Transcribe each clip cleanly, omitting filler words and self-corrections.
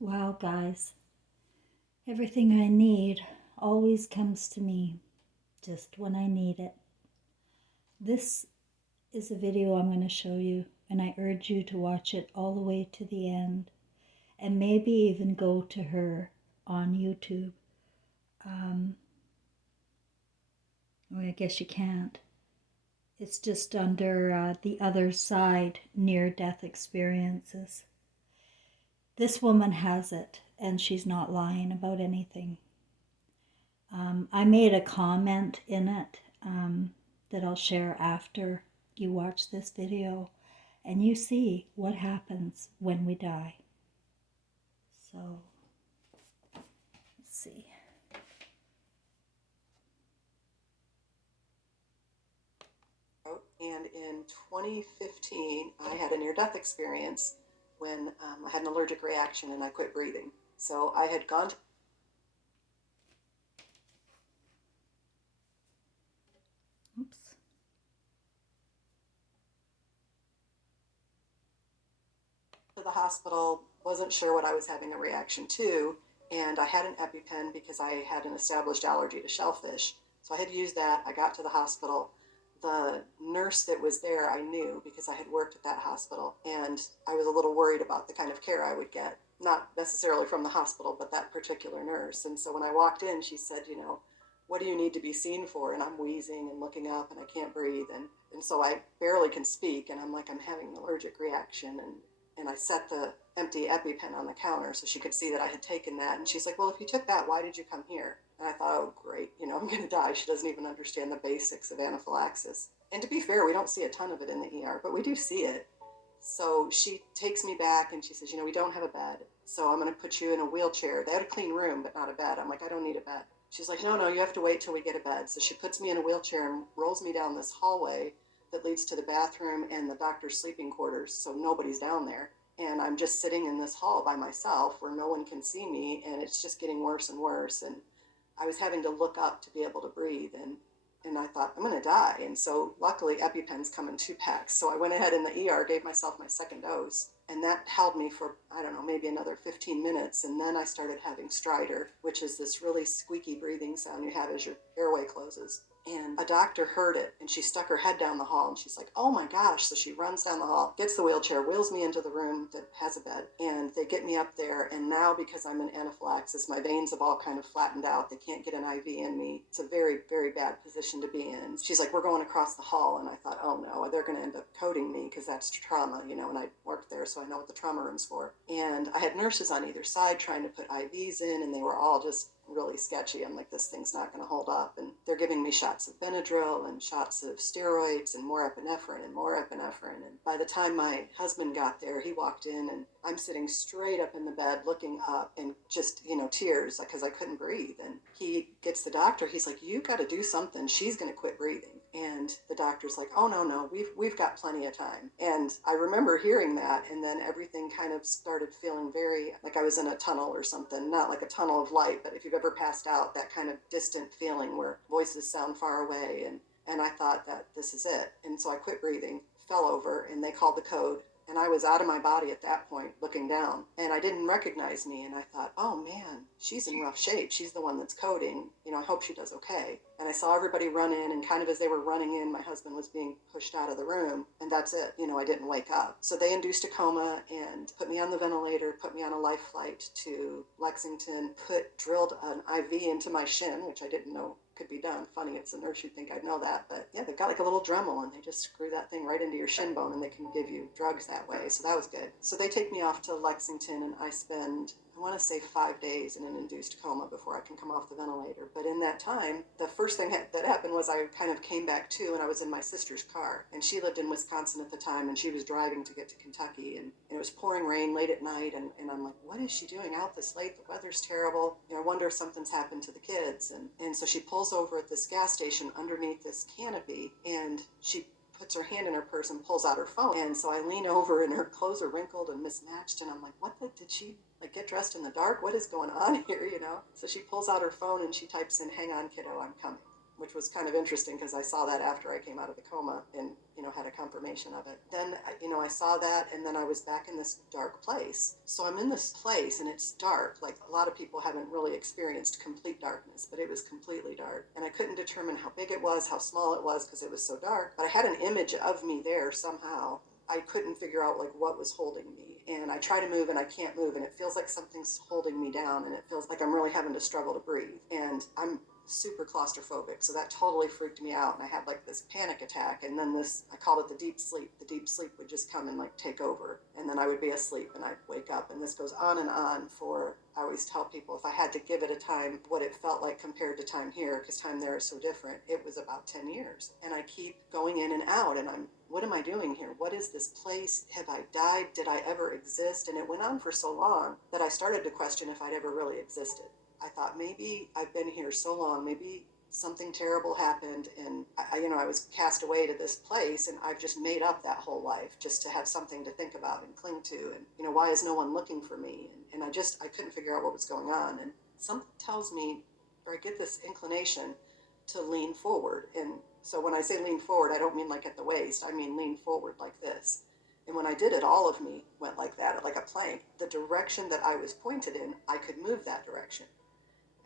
Wow, guys, everything I need always comes to me just when I need it. This is a video I'm going to show you, and I urge you to watch it all the way to the end and maybe even go to her on YouTube. Well, I guess you can't. It's just under the other side near death experiences. This woman has it, and she's not lying about anything. I made a comment in it that I'll share after you watch this video and you see what happens when we die. So, let's see. And in 2015, I had a near-death experience when I had an allergic reaction and I quit breathing. So I had gone Oops. to the hospital, wasn't sure what I was having a reaction to, and I had an EpiPen because I had an established allergy to shellfish. So I had used that. I got to the hospital. The nurse that was there, I knew because I had worked at that hospital, and I was a little worried about the kind of care I would get, not necessarily from the hospital, but that particular nurse. And so when I walked in, she said, what do you need to be seen for? And I'm wheezing and looking up and I can't breathe. And so I barely can speak. And I'm like, I'm having an allergic reaction. And I set the empty EpiPen on the counter so she could see that I had taken that. And she's like, well, if you took that, why did you come here? And I thought, oh, great, I'm going to die. She doesn't even understand the basics of anaphylaxis. And to be fair, we don't see a ton of it in the ER, but we do see it. So she takes me back and she says, we don't have a bed. So I'm going to put you in a wheelchair. They had a clean room, but not a bed. I'm like, I don't need a bed. She's like, no, you have to wait till we get a bed. So she puts me in a wheelchair and rolls me down this hallway that leads to the bathroom and the doctor's sleeping quarters. So nobody's down there. And I'm just sitting in this hall by myself where no one can see me. And it's just getting worse and worse. And I was having to look up to be able to breathe. And I thought, I'm going to die. And so luckily, EpiPens come in 2 packs. So I went ahead in the ER, gave myself my second dose. And that held me for, I don't know, maybe another 15 minutes. And then I started having stridor, which is this really squeaky breathing sound you have as your airway closes. And a doctor heard it and she stuck her head down the hall and she's like, oh my gosh. So she runs down the hall, gets the wheelchair, wheels me into the room that has a bed, and they get me up there. And now, because I'm in anaphylaxis, my veins have all kind of flattened out. They can't get an IV in me. It's a very, very bad position to be in. She's like, we're going across the hall. And I thought, oh no, they're going to end up coding me because that's trauma, and I worked there, so I know what the trauma room's for. And I had nurses on either side trying to put IVs in, and they were all just really sketchy. I'm like, this thing's not going to hold up. And they're giving me shots of Benadryl and shots of steroids and more epinephrine and more epinephrine. And by the time my husband got there, he walked in and I'm sitting straight up in the bed looking up and just, tears because I couldn't breathe. And he gets the doctor. He's like, you got to do something. She's going to quit breathing. And the doctor's like, oh, no, we've got plenty of time. And I remember hearing that. And then everything kind of started feeling very like I was in a tunnel or something, not like a tunnel of light, but if you've ever passed out, that kind of distant feeling where voices sound far away. And I thought that this is it. And so I quit breathing, fell over, and they called the code. And I was out of my body at that point, looking down. And I didn't recognize me. And I thought, oh man, she's in rough shape. She's the one that's coding. I hope she does okay. And I saw everybody run in. And kind of as they were running in, my husband was being pushed out of the room. And that's it. I didn't wake up. So they induced a coma and put me on the ventilator, put me on a life flight to Lexington, drilled an IV into my shin, which I didn't know could be done. Funny, it's a nurse, you'd think I'd know that. But yeah, they've got like a little Dremel and they just screw that thing right into your shin bone and they can give you drugs that way. So that was good. So they take me off to Lexington and I spend, I want to say 5 days in an induced coma before I can come off the ventilator. But in that time, the first thing that happened was I kind of came back to and I was in my sister's car. And she lived in Wisconsin at the time and she was driving to get to Kentucky. And it was pouring rain late at night. And I'm like, what is she doing out this late? The weather's terrible. I wonder if something's happened to the kids. And so she pulls over at this gas station underneath this canopy and she puts her hand in her purse and pulls out her phone. And so I lean over and her clothes are wrinkled and mismatched. And I'm like, did she get dressed in the dark? What is going on here, So she pulls out her phone and she types in, hang on, kiddo, I'm coming. Which was kind of interesting because I saw that after I came out of the coma. And, had a confirmation of it. Then, I saw that, and then I was back in this dark place. So I'm in this place and it's dark. Like, a lot of people haven't really experienced complete darkness, but it was completely dark. And I couldn't determine how big it was, how small it was, because it was so dark. But I had an image of me there somehow. I couldn't figure out like what was holding me. And I try to move and I can't move, and it feels like something's holding me down, and it feels like I'm really having to struggle to breathe. And I'm super claustrophobic, so that totally freaked me out, and I had like this panic attack. And then I called it the deep sleep. The deep sleep would just come and like take over, and then I would be asleep and I'd wake up, and this goes on and on for, I always tell people, if I had to give it a time, what it felt like compared to time here, because time there is so different, it was about 10 years. And I keep going in and out, and what am I doing here? What is this place? Have I died? Did I ever exist? And it went on for so long that I started to question if I'd ever really existed. I thought, maybe I've been here so long, maybe something terrible happened, and I was cast away to this place, and I've just made up that whole life just to have something to think about and cling to. And why is no one looking for me? And I couldn't figure out what was going on. And something tells me, or I get this inclination to lean forward. And so when I say lean forward, I don't mean like at the waist. I mean lean forward like this. And when I did it, all of me went like that, like a plank. The direction that I was pointed in, I could move that direction.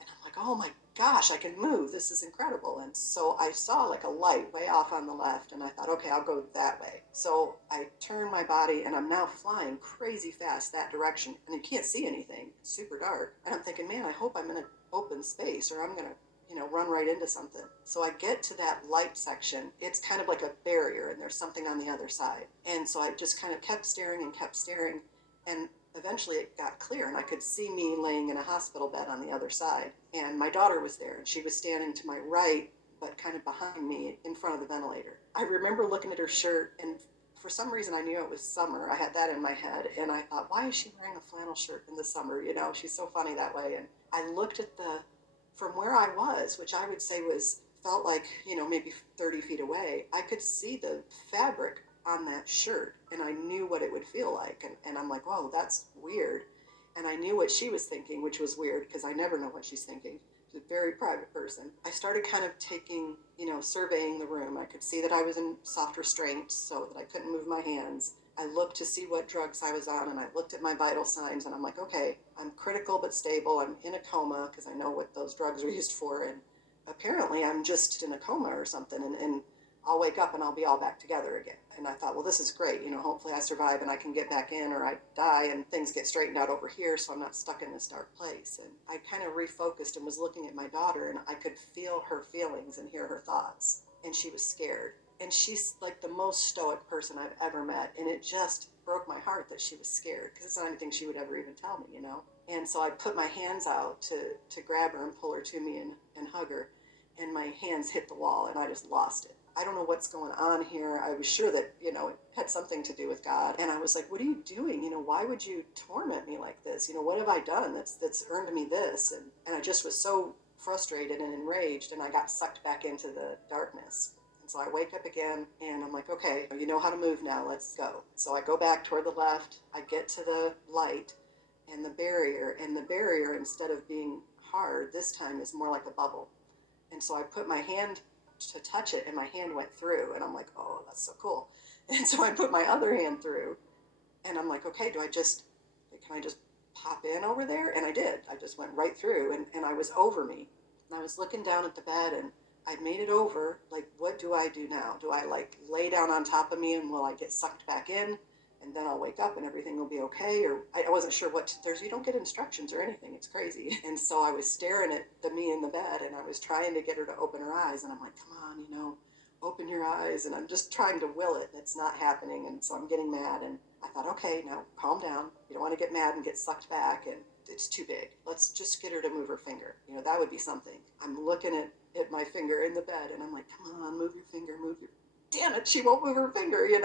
And I'm like, oh my gosh, I can move. This is incredible. And so I saw like a light way off on the left, and I thought, okay, I'll go that way. So I turned my body, and I'm now flying crazy fast that direction. And you can't see anything, it's super dark. And I'm thinking, man, I hope I'm in an open space, or I'm going to run right into something. So I get to that light section. It's kind of like a barrier, and there's something on the other side. And so I just kind of kept staring and kept staring. And eventually it got clear, and I could see me laying in a hospital bed on the other side. And my daughter was there, and she was standing to my right, but kind of behind me in front of the ventilator. I remember looking at her shirt, and for some reason I knew it was summer. I had that in my head, and I thought, why is she wearing a flannel shirt in the summer? She's so funny that way. And I looked at from where I was, which I would say felt like, maybe 30 feet away, I could see the fabric on that shirt, and I knew what it would feel like. And I'm like, whoa, that's weird. And I knew what she was thinking, which was weird because I never know what she's thinking. She's a very private person. I started kind of surveying the room. I could see that I was in soft restraint so that I couldn't move my hands. I looked to see what drugs I was on, and I looked at my vital signs, and I'm like, okay, I'm critical but stable. I'm in a coma because I know what those drugs are used for. And apparently I'm just in a coma or something. And I'll wake up and I'll be all back together again. And I thought, well, this is great. Hopefully I survive and I can get back in, or I die and things get straightened out over here so I'm not stuck in this dark place. And I kind of refocused and was looking at my daughter, and I could feel her feelings and hear her thoughts. And she was scared. And she's like the most stoic person I've ever met. And it just broke my heart that she was scared, because it's not anything she would ever even tell me. And so I put my hands out to grab her and pull her to me and hug her. And my hands hit the wall, and I just lost it. I don't know what's going on here. I was sure that, it had something to do with God. And I was like, what are you doing? Why would you torment me like this? What have I done that's earned me this? And I just was so frustrated and enraged, and I got sucked back into the darkness. And so I wake up again, and I'm like, okay, you know how to move now. Let's go. So I go back toward the left. I get to the light and the barrier. And the barrier, instead of being hard, this time is more like a bubble. And so I put my hand to touch it, and my hand went through, and I'm like, oh, that's so cool. And so I put my other hand through, and I'm like, okay, can I just pop in over there? And I did. I just went right through, and I was over me. And I was looking down at the bed, and I'd made it over. Like, what do I do now? Do I like lay down on top of me, and will I get sucked back in? And then I'll wake up and everything will be okay? Or I wasn't sure you don't get instructions or anything. It's crazy. And so I was staring at me in the bed, and I was trying to get her to open her eyes. And I'm like, come on, open your eyes. And I'm just trying to will it, and it's not happening. And so I'm getting mad. And I thought, okay, now calm down. You don't want to get mad and get sucked back. And it's too big. Let's just get her to move her finger. That would be something. I'm looking at my finger in the bed, and I'm like, come on, move your finger, damn it, she won't move her finger, and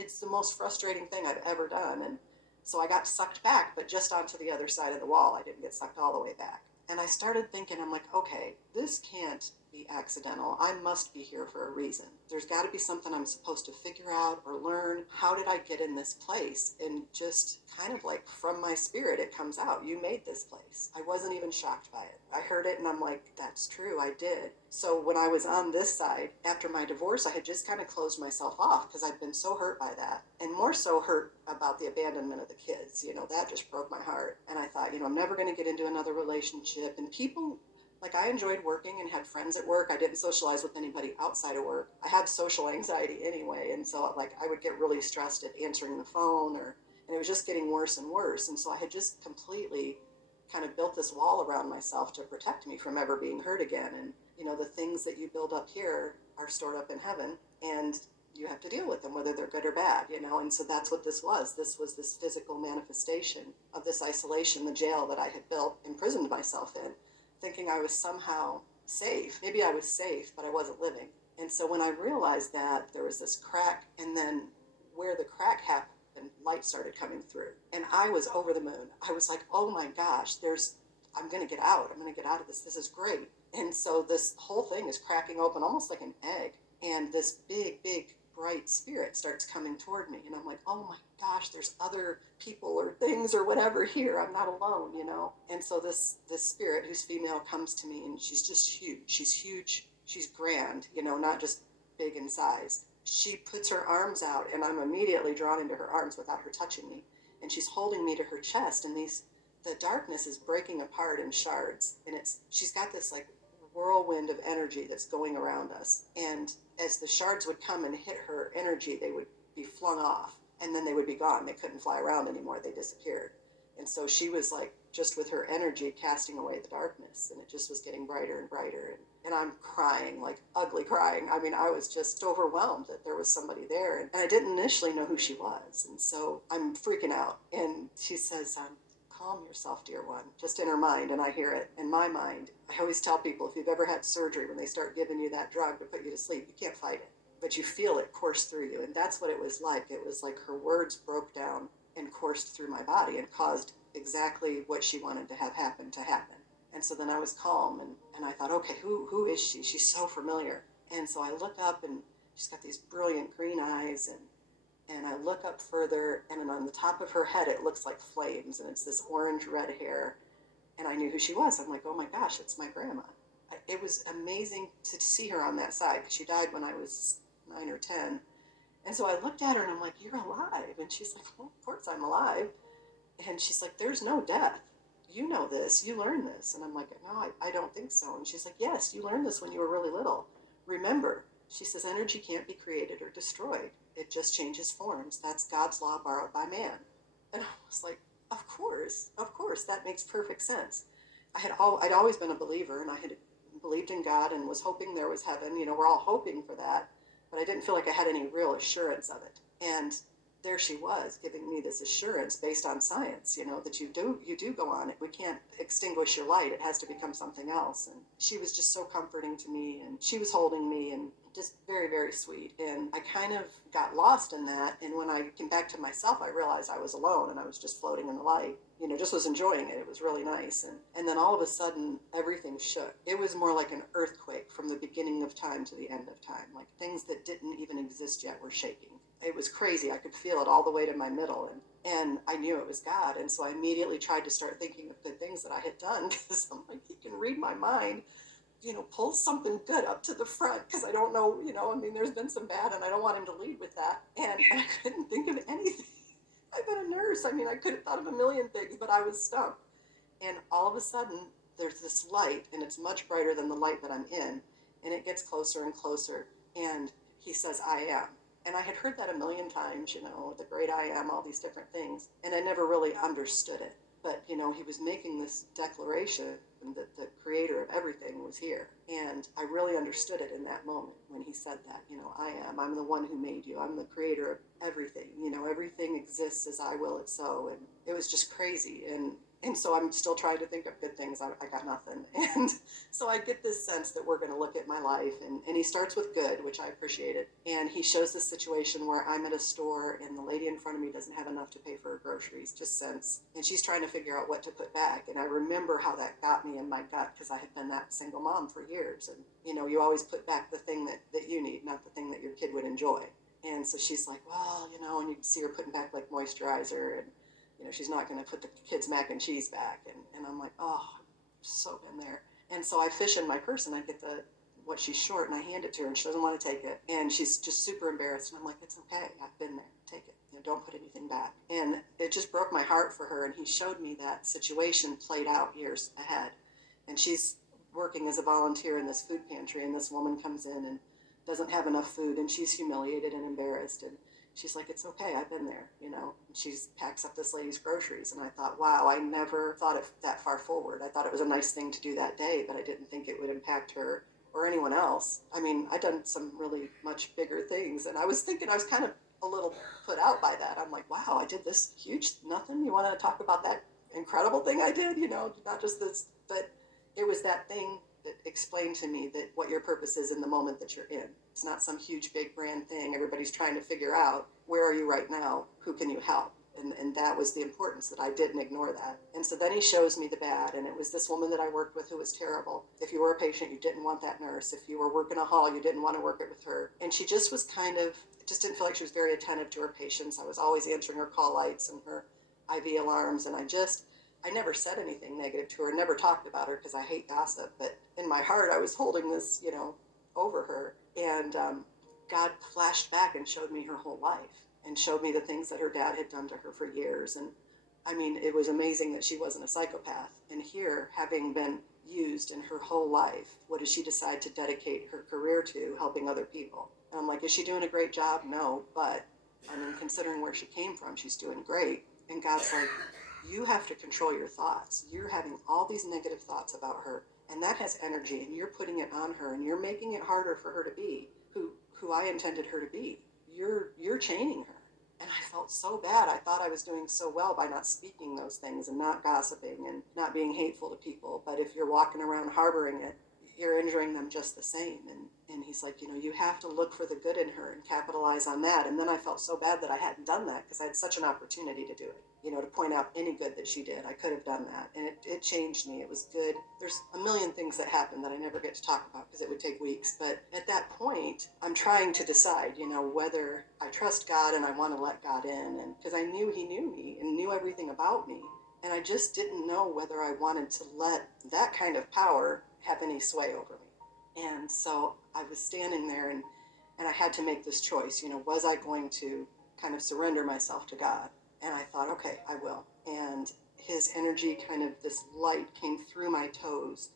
it's the most frustrating thing I've ever done. And so I got sucked back, but just onto the other side of the wall. I didn't get sucked all the way back. And I started thinking, I'm like, okay, this can't be be accidental. I must be here for a reason. There's got to be something I'm supposed to figure out or learn. How did I get in this place? And just kind of like from my spirit, it comes out. You made this place. I wasn't even shocked by it. I heard it and I'm like, that's true. I did. So when I was on this side, after my divorce, I had just kind of closed myself off because I'd been so hurt by that, and more so hurt about the abandonment of the kids. That just broke my heart. And I thought, I'm never going to get into another relationship. And people, like, I enjoyed working and had friends at work. I didn't socialize with anybody outside of work. I have social anxiety anyway. And so, like, I would get really stressed at answering the phone, and it was just getting worse and worse. And so I had just completely kind of built this wall around myself to protect me from ever being hurt again. And, the things that you build up here are stored up in heaven, and you have to deal with them, whether they're good or bad. And so that's what this was. This was this physical manifestation of this isolation, the jail that I had built, imprisoned myself in, thinking I was somehow safe. Maybe I was safe, but I wasn't living. And so when I realized that, there was this crack, and then where the crack happened, light started coming through. And I was over the moon. I was like, oh my gosh, I'm going to get out. I'm going to get out of this. This is great. And so this whole thing is cracking open almost like an egg. And this big, big, bright spirit starts coming toward me. And I'm like, oh my gosh, there's other people or things or whatever here. I'm not alone. And so this spirit, who's female, comes to me, and she's just huge. She's huge. She's grand, not just big in size. She puts her arms out, and I'm immediately drawn into her arms without her touching me. And she's holding me to her chest, and the darkness is breaking apart in shards. And she's got this like whirlwind of energy that's going around us. And as the shards would come and hit her energy, they would be flung off, and then they would be gone. They couldn't fly around anymore. They disappeared. And so she was like, just with her energy, casting away the darkness, and it just was getting brighter and brighter. And I'm crying, like ugly crying. I mean, I was just overwhelmed that there was somebody there. And I didn't initially know who she was. And so I'm freaking out. And she says, calm yourself, dear one, just in her mind. And I hear it in my mind. I always tell people, if you've ever had surgery, when they start giving you that drug to put you to sleep, you can't fight it, but you feel it course through you. And that's what it was like. It was like her words broke down and coursed through my body and caused exactly what she wanted to have happen to happen. And so then I was calm, and I thought, okay, who is she? She's so familiar. And so I look up, and she's got these brilliant green eyes, and I look up further, and on the top of her head, it looks like flames, and it's this orange red hair. And I knew who she was. I'm like, oh my gosh, it's my grandma. It was amazing to see her on that side, because she died when I was 9 or 10. And so I looked at her, and I'm like, you're alive. And she's like, well, of course I'm alive. And she's like, there's no death. You know this. You learned this. And I'm like, no, I don't think so. And she's like, yes, you learned this when you were really little. Remember, she says, energy can't be created or destroyed. It just changes forms. That's God's law borrowed by man. And I was like, of course, that makes perfect sense. I'd always been a believer, and I had believed in God and was hoping there was heaven. We're all hoping for that, but I didn't feel like I had any real assurance of it. And there she was giving me this assurance based on science, that you do go on it. We can't extinguish your light. It has to become something else. And she was just so comforting to me, and she was holding me, and just very, very sweet. And I kind of got lost in that. And when I came back to myself, I realized I was alone, and I was just floating in the light, just was enjoying it. It was really nice. And then all of a sudden, everything shook. It was more like an earthquake from the beginning of time to the end of time. Like things that didn't even exist yet were shaking. It was crazy. I could feel it all the way to my middle, and I knew it was God. And so I immediately tried to start thinking of good things that I had done, because I'm like, he can read my mind. Pull something good up to the front, because I don't know, there's been some bad, and I don't want him to lead with that. And I couldn't think of anything. I've been a nurse. I could have thought of a million things, but I was stumped. And all of a sudden, there's this light, and it's much brighter than the light that I'm in, and it gets closer and closer. And he says, I am. And I had heard that a million times, the great I am, all these different things, and I never really understood it. But, he was making this declaration that the creator of everything was here. And I really understood it in that moment when he said that, I am. I'm the one who made you. I'm the creator of everything. Everything exists as I will it so. And it was just crazy. And And so I'm still trying to think of good things. I got nothing. And so I get this sense that we're going to look at my life. And he starts with good, which I appreciated. And he shows this situation where I'm at a store and the lady in front of me doesn't have enough to pay for her groceries, just cents. And she's trying to figure out what to put back. And I remember how that got me in my gut because I had been that single mom for years. And, you always put back the thing that you need, not the thing that your kid would enjoy. And so she's like, well, and you can see her putting back like moisturizer and she's not going to put the kids' mac and cheese back. And I'm like, oh, I've so been there. And so I fish in my purse and I get what she's short and I hand it to her and she doesn't want to take it. And she's just super embarrassed. And I'm like, it's okay. I've been there. Take it. Don't put anything back. And it just broke my heart for her. And he showed me that situation played out years ahead. And she's working as a volunteer in this food pantry. And this woman comes in and doesn't have enough food. And she's humiliated and embarrassed. And she's like, it's okay, I've been there, And she packs up this lady's groceries. And I thought, wow, I never thought it that far forward. I thought it was a nice thing to do that day, but I didn't think it would impact her or anyone else. I mean, I'd done some really much bigger things. And I was thinking, I was kind of a little put out by that. I'm like, wow, I did this huge nothing. You want to talk about that incredible thing I did, not just this, but it was that thing that explained to me that what your purpose is in the moment that you're in. It's not some huge, big brand thing. Everybody's trying to figure out, where are you right now? Who can you help? And that was the importance, that I didn't ignore that. And so then he shows me the bad. And it was this woman that I worked with who was terrible. If you were a patient, you didn't want that nurse. If you were working a hall, you didn't want to work it with her. And she just was just didn't feel like she was very attentive to her patients. I was always answering her call lights and her IV alarms. And I never said anything negative to her, never talked about her because I hate gossip. But in my heart, I was holding this, over her. And God flashed back and showed me her whole life and showed me the things that her dad had done to her for years. And I mean, it was amazing that she wasn't a psychopath. And here, having been used in her whole life, what does she decide to dedicate her career to? Helping other people. And I'm like, is she doing a great job? No, but I mean, considering where she came from, she's doing great. And God's like, you have to control your thoughts. You're having all these negative thoughts about her, and that has energy, and you're putting it on her, and you're making it harder for her to be who I intended her to be. You're chaining her. And I felt so bad. I thought I was doing so well by not speaking those things and not gossiping and not being hateful to people. But if you're walking around harboring it, you're injuring them just the same. And he's like, you have to look for the good in her and capitalize on that. And then I felt so bad that I hadn't done that because I had such an opportunity to do it, to point out any good that she did. I could have done that. And it changed me. It was good. There's a million things that happened that I never get to talk about because it would take weeks. But at that point, I'm trying to decide, whether I trust God and I want to let God in. And because I knew he knew me and knew everything about me. And I just didn't know whether I wanted to let that kind of power have any sway over me. And so I was standing there and I had to make this choice. Was I going to kind of surrender myself to God? And I thought, okay, I will. And his energy, kind of this light, came through my toes,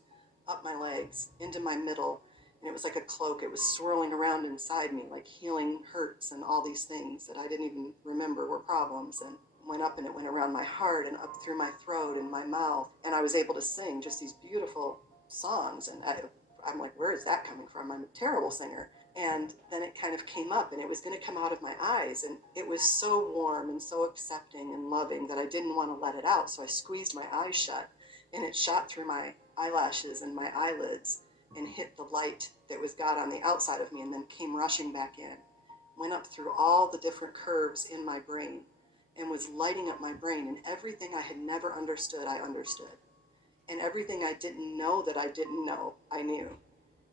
up my legs, into my middle. And it was like a cloak. It was swirling around inside me, like healing hurts and all these things that I didn't even remember were problems. And went up and it went around my heart and up through my throat and my mouth. And I was able to sing just these beautiful songs. And I'm like, where is that coming from? I'm a terrible singer. And then it kind of came up and it was going to come out of my eyes. And it was so warm and so accepting and loving that I didn't want to let it out. So I squeezed my eyes shut and it shot through my eyelashes and my eyelids and hit the light that was God on the outside of me and then came rushing back in. Went up through all the different curves in my brain and was lighting up my brain. And everything I had never understood, I understood. And everything I didn't know that I didn't know, I knew.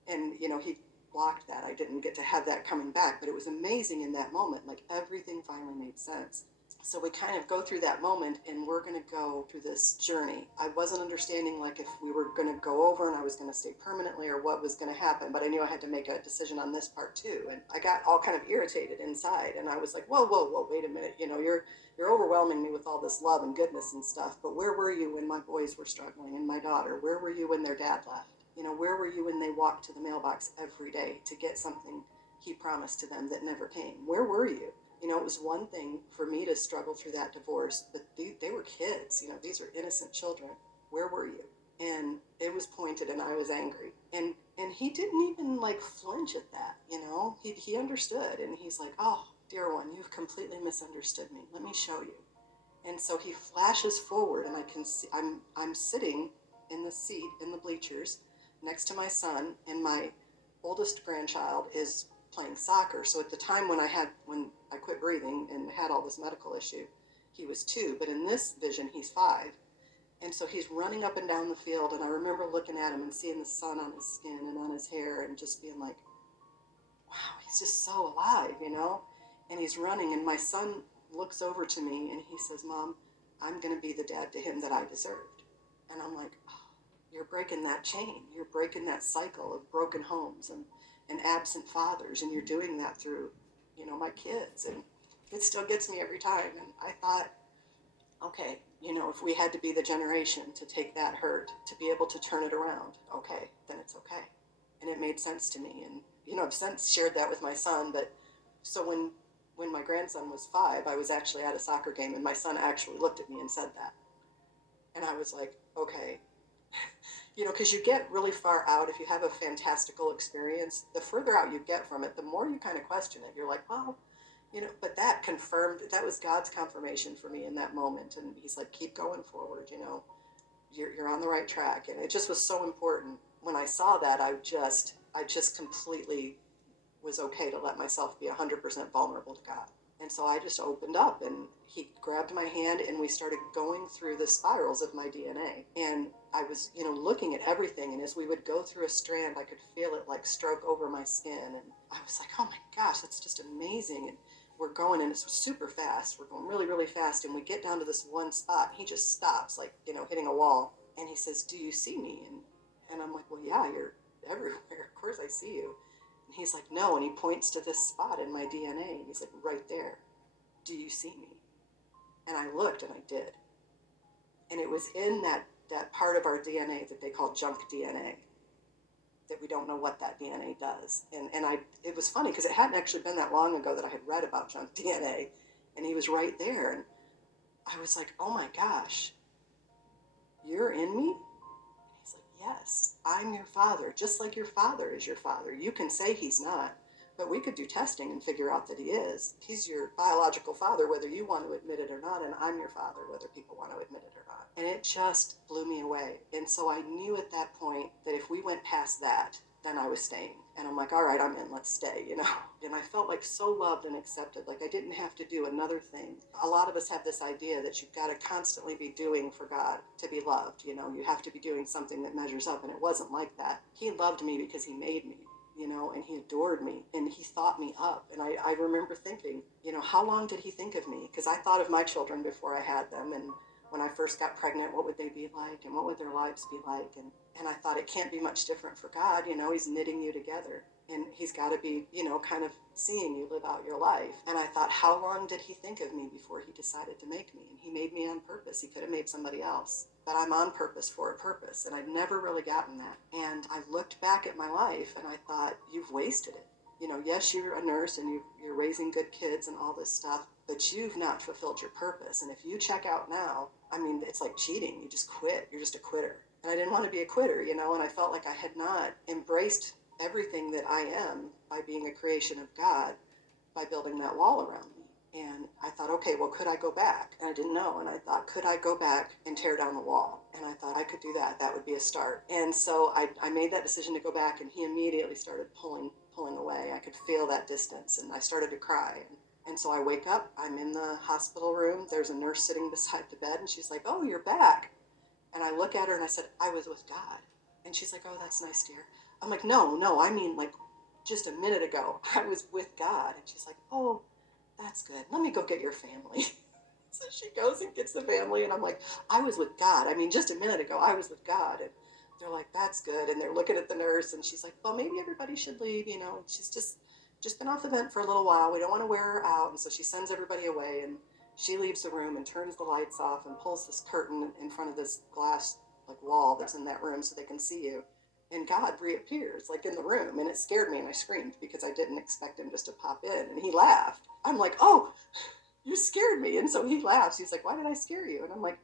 And, he blocked that. I didn't get to have that coming back, but it was amazing in that moment. Like everything finally made sense. So we kind of go through that moment and we're going to go through this journey. I wasn't understanding like if we were going to go over and I was going to stay permanently or what was going to happen, but I knew I had to make a decision on this part too. And I got all kind of irritated inside and I was like, whoa, wait a minute. You're overwhelming me with all this love and goodness and stuff, but where were you when my boys were struggling and my daughter? Where were you when their dad left? Where were you when they walked to the mailbox every day to get something he promised to them that never came? Where were you? It was one thing for me to struggle through that divorce, but they were kids. These are innocent children. Where were you? And it was pointed and I was angry. And he didn't even like flinch at that, He understood and he's like, oh, dear one, you've completely misunderstood me. Let me show you. And And so he flashes forward, and I can see I'm sitting in the seat in the bleachers next to my son, and my oldest grandchild is playing soccer. So at the time when I quit breathing and had all this medical issue, he was 2, but in this vision he's 5. And so he's running up and down the field, and I remember looking at him and seeing the sun on his skin and on his hair and just being like, wow, he's just so alive, you know? And he's running, and my son looks over to me and he says, Mom, I'm going to be the dad to him that I deserved. And I'm like, oh, you're breaking that chain. You're breaking that cycle of broken homes and absent fathers, and you're doing that through, my kids. And it still gets me every time. And I thought, okay, if we had to be the generation to take that hurt, to be able to turn it around, okay, then it's okay. And it made sense to me. And, I've since shared that with my son. But so when my grandson was 5, I was actually at a soccer game, and my son actually looked at me and said that. And I was like, okay, because you get really far out. If you have a fantastical experience, the further out you get from it, the more you kind of question it. You're like, well, but that confirmed, that was God's confirmation for me in that moment. And he's like, keep going forward, you're on the right track. And it just was so important. When I saw that, I just completely was okay to let myself be 100% vulnerable to God. And so I just opened up, and he grabbed my hand, and we started going through the spirals of my DNA. And I was, looking at everything. And as we would go through a strand, I could feel it like stroke over my skin. And I was like, oh my gosh, that's just amazing. And we're going, and it's super fast. We're going really, really fast. And we get down to this one spot, and he just stops, like, hitting a wall. And he says, do you see me? And I'm like, well, yeah, you're everywhere. Of course I see you. And he's like, no. And he points to this spot in my DNA. And he's like, right there. Do you see me? And I looked, and I did. And it was in that part of our DNA that they call junk DNA, that we don't know what that DNA does. And it was funny because it hadn't actually been that long ago that I had read about junk DNA, and he was right there. And I was like, oh my gosh, you're in me? And he's like, yes, I'm your father, just like your father is your father. You can say he's not, but we could do testing and figure out that he is. He's your biological father, whether you want to admit it or not, and I'm your father, whether people want to admit it or not. And it just blew me away. And so I knew at that point that if we went past that, then I was staying. And I'm like, all right, I'm in, let's stay, And I felt like so loved and accepted, like I didn't have to do another thing. A lot of us have this idea that you've got to constantly be doing for God to be loved, you have to be doing something that measures up, and it wasn't like that. He loved me because he made me, and he adored me, and he thought me up. And I remember thinking, how long did he think of me? Because I thought of my children before I had them, and when I first got pregnant, what would they be like, and what would their lives be like? And I thought, it can't be much different for God. He's knitting you together, and he's got to be, kind of seeing you live out your life. And I thought, how long did he think of me before he decided to make me? And he made me on purpose. He could have made somebody else, but I'm on purpose for a purpose. And I'd never really gotten that. And I looked back at my life, and I thought, you've wasted it. Yes, you're a nurse, and you're raising good kids and all this stuff, but you've not fulfilled your purpose. And if you check out now, it's like cheating. You just quit. You're just a quitter. And I didn't want to be a quitter, and I felt like I had not embraced everything that I am by being a creation of God, by building that wall around me. And I thought, okay, well, could I go back? And I didn't know. And I thought, could I go back and tear down the wall? And I thought I could do that. That would be a start. And so I made that decision to go back, and he immediately started pulling away. I could feel that distance, and I started to cry. And so I wake up, I'm in the hospital room. There's a nurse sitting beside the bed, and she's like, oh, you're back. And I look at her, and I said, I was with God. And she's like, oh, that's nice, dear. I'm like, no, I mean, like, just a minute ago, I was with God. And she's like, oh, that's good. Let me go get your family. So she goes and gets the family, and I'm like, I was with God. Just a minute ago, I was with God. And they're like, that's good. And they're looking at the nurse, and she's like, well, maybe everybody should leave. She's just been off the vent for a little while. We don't want to wear her out. And so she sends everybody away, and she leaves the room and turns the lights off and pulls this curtain in front of this glass like wall that's in that room so they can see you. And God reappears like in the room, and it scared me, and I screamed because I didn't expect him just to pop in. And he laughed. I'm like, oh, you scared me. And so he laughs. He's like, why did I scare you? And I'm like,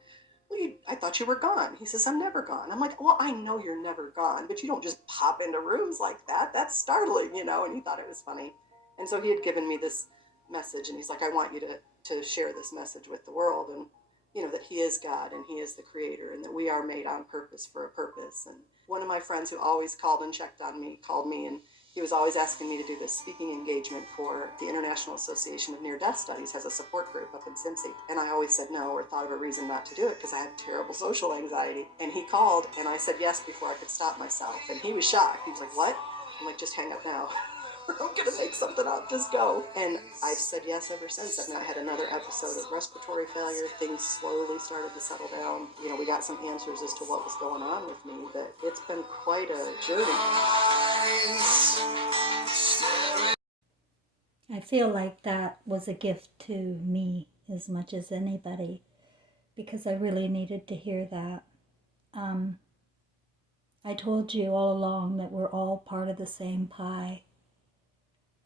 well, I thought you were gone. He says, I'm never gone. I'm like, well, I know you're never gone, but you don't just pop into rooms like that. That's startling, And he thought it was funny. And so he had given me this message, and he's like, I want you to share this message with the world. And, he is God and he is the creator and that we are made on purpose for a purpose. And one of my friends who always called and checked on me called me, and he was always asking me to do this speaking engagement for the International Association of Near-Death Studies, has a support group up in Cincy. And I always said no or thought of a reason not to do it because I had terrible social anxiety. And he called and I said yes before I could stop myself. And he was shocked. He was like, what? I'm like, just hang up now. I'm gonna make something up, just go. And I've said yes ever since. I've not had another episode of respiratory failure. Things slowly started to settle down. You know, we got some answers as to what was going on with me, but it's been quite a journey. I feel like that was a gift to me as much as anybody, because I really needed to hear that. I told you all along that we're all part of the same pie,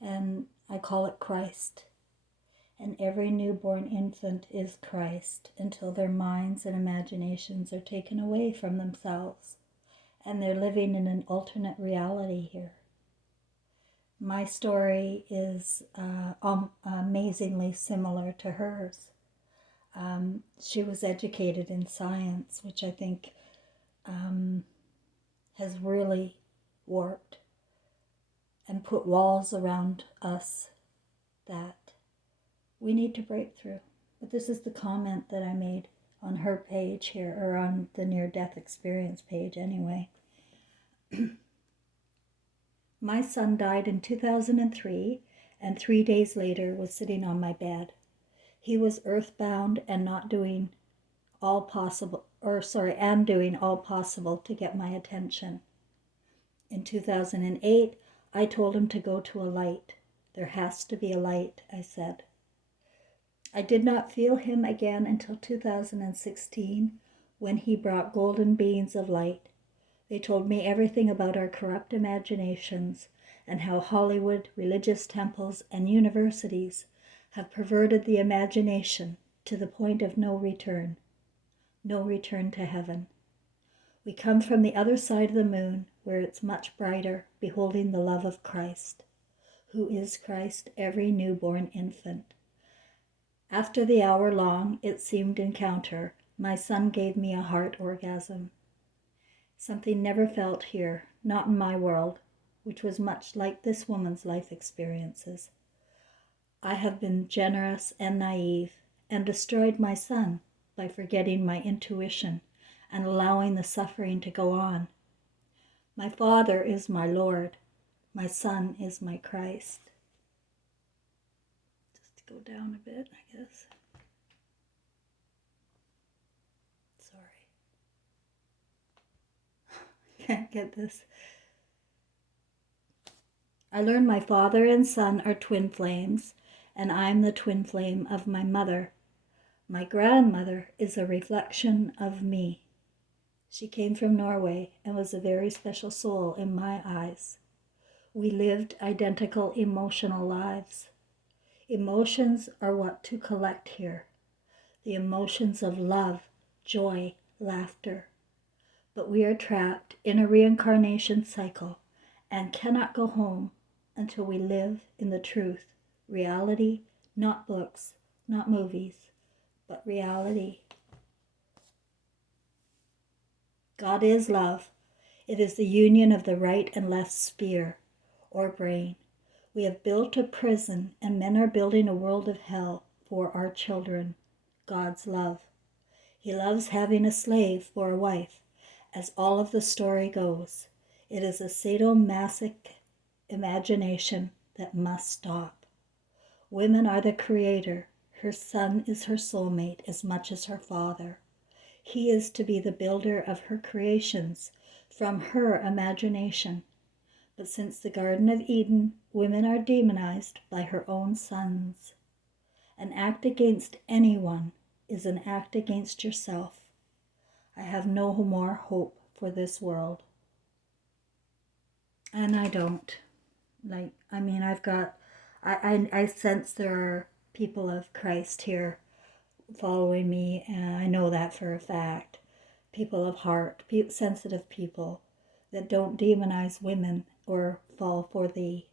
and I call it Christ. And every newborn infant is Christ until their minds and imaginations are taken away from themselves, and they're living in an alternate reality here. My story is amazingly similar to hers. She was educated in science, which I think has really warped and put walls around us that we need to break through. But this is the comment that I made on her page here, or on the near-death experience page anyway. My son died in 2003, and 3 days later was sitting on my bed. He was earthbound and doing all possible to get my attention. In 2008, I told him to go to a light. There has to be a light, I said. I did not feel him again until 2016, when he brought golden beams of light. They told me everything about our corrupt imaginations and how Hollywood, religious temples, and universities have perverted the imagination to the point of no return to heaven. We come from the other side of the moon, where it's much brighter, beholding the love of Christ, who is Christ, every newborn infant. After the hour-long, it seemed, encounter, my son gave me a heart orgasm. Something never felt here, not in my world, which was much like this woman's life experiences. I have been generous and naive, and destroyed my son by forgetting my intuition and allowing the suffering to go on. My Father is my Lord. My Son is my Christ. Just go down a bit, I guess. Sorry. Can't get this. I learned my father and son are twin flames, and I'm the twin flame of my mother. My grandmother is a reflection of me. She came from Norway and was a very special soul in my eyes. We lived identical emotional lives. Emotions are what to collect here. The emotions of love, joy, laughter. But we are trapped in a reincarnation cycle and cannot go home until we live in the truth, reality, not books, not movies, but reality. God is love. It is the union of the right and left sphere, or brain. We have built a prison, and men are building a world of hell for our children. God's love. He loves having a slave for a wife, as all of the story goes. It is a sadomasochistic imagination that must stop. Women are the creator. Her son is her soulmate as much as her father. He is to be the builder of her creations from her imagination. But since the Garden of Eden, women are demonized by her own sons. An act against anyone is an act against yourself. I have no more hope for this world. And I don't. I sense there are people of Christ here following me, and I know that for a fact. People of heart, sensitive people that don't demonize women or fall for the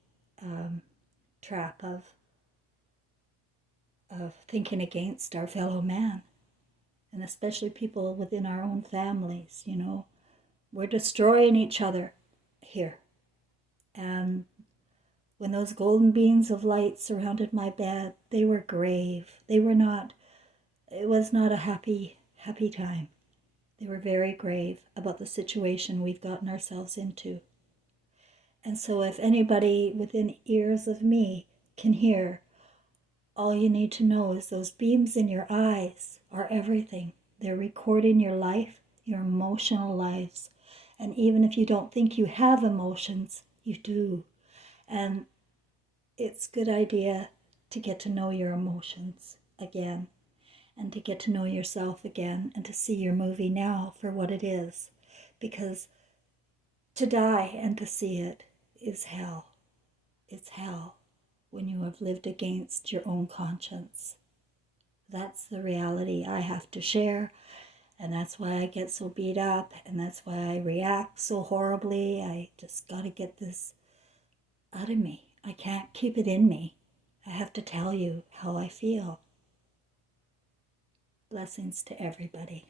trap of thinking against our fellow man. And especially people within our own families, you know. We're destroying each other here. And when those golden beams of light surrounded my bed, they were grave. They were not, it was not a happy time. They were very grave about the situation we've gotten ourselves into. And so if anybody within ears of me can hear, all you need to know is those beams in your eyes are everything. They're recording your life, your emotional lives. And even if you don't think you have emotions, you do. And it's a good idea to get to know your emotions again, and to get to know yourself again, and to see your movie now for what it is. Because to die and to see it is hell. It's hell when you have lived against your own conscience. That's the reality I have to share, and that's why I get so beat up, and that's why I react so horribly. I just got to get this out of me. I can't keep it in me. I have to tell you how I feel. Blessings to everybody.